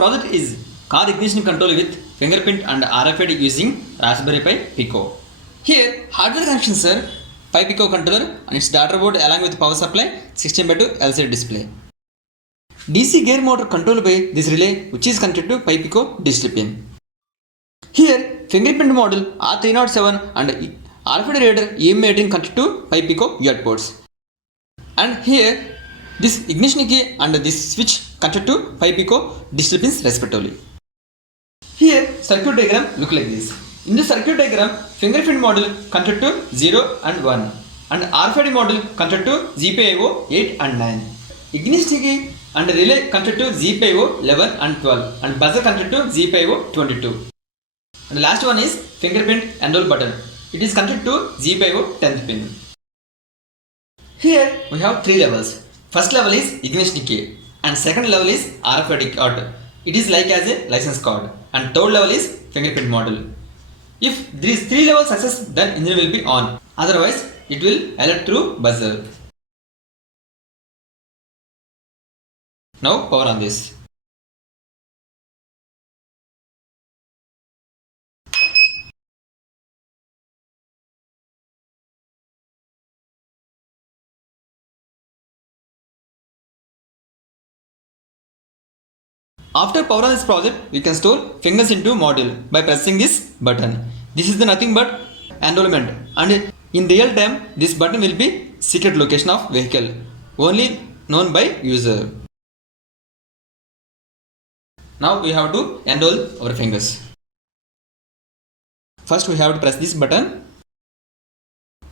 project is car ignition control with fingerprint and RFID using Raspberry Pi PICO. Here, hardware connections are Pi PICO controller and its data board along with power supply, 16:2 LCD display. DC gear motor controlled by this relay which is connected to Pi PICO digital pin. Here, fingerprint module R307 and RFID reader EM18 connected to Pi PICO UART ports. And here, this ignition key and this switch connected to Pi PICO digital pins respectively. Here, circuit diagram look like this. In the circuit diagram, fingerprint module connected to 0 and 1 and RFID module connected to GPIO 8 and 9. Ignition key and relay connected to GPIO 11 and 12 and buzzer connected to GPIO 22. And the last one is fingerprint enroll button. It is connected to GPIO 10th pin. Here we have 3 levels. First level is ignition key and second level is RFID card. It is like as a license card and third level is fingerprint module. If these 3 levels success, then engine will be on. Otherwise, it will alert through buzzer. Now power on this. After power on this project, we can store fingers into module by pressing this button. This is the nothing but enrollment, and in real time this button will be secret location of vehicle, only known by user. Now we have to enroll our fingers. First we have to press this button.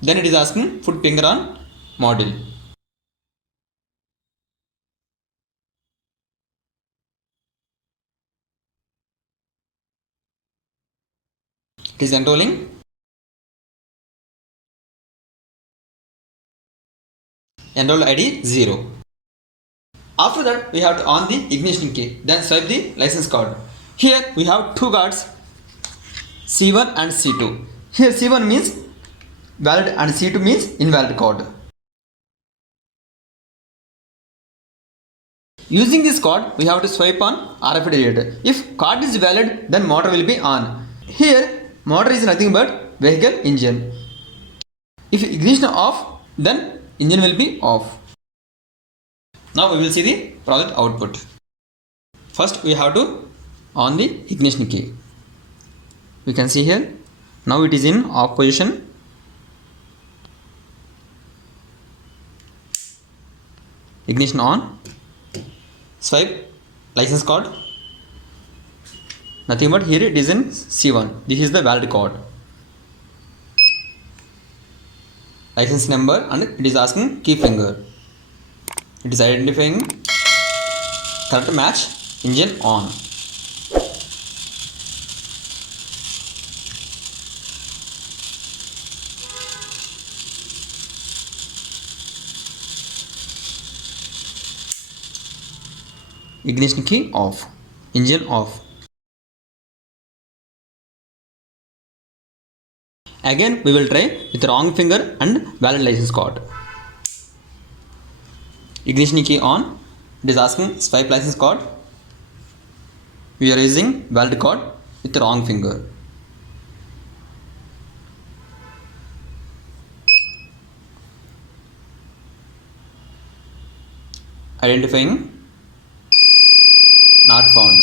Then it is asking put finger on module. It is enrolling. Enroll ID 0. After that we have to on the ignition key, then swipe the license card. Here we have 2 cards, C1 and C2. Here C1 means valid and C2 means invalid card. Using this card we have to swipe on RFID reader. If card is valid, then motor will be on. Here motor is nothing but vehicle engine. If ignition off, then engine will be off. Now we will see the project output. First we have to on the ignition key. We can see here, now it is in off position. Ignition on. Swipe license card. Nothing but here it is in C1. This is the valid card. License number and it is asking keep finger. It is identifying correct match, engine on. Ignition key off, engine off. Again we will try with wrong finger and valid license card. Ignition key on. It is asking swipe license card. We are using valid card with the wrong finger. Identifying not found.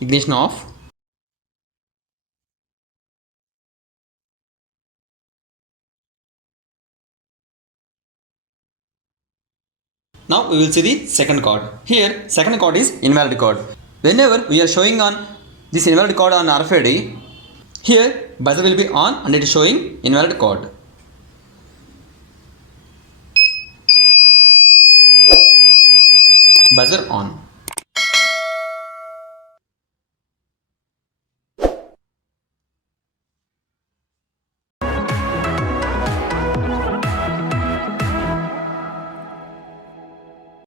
Ignition off. Now we will see the second card. Here second card is invalid card. Whenever we are showing on this invalid card on RFID, here buzzer will be on and it is showing invalid card. Buzzer on.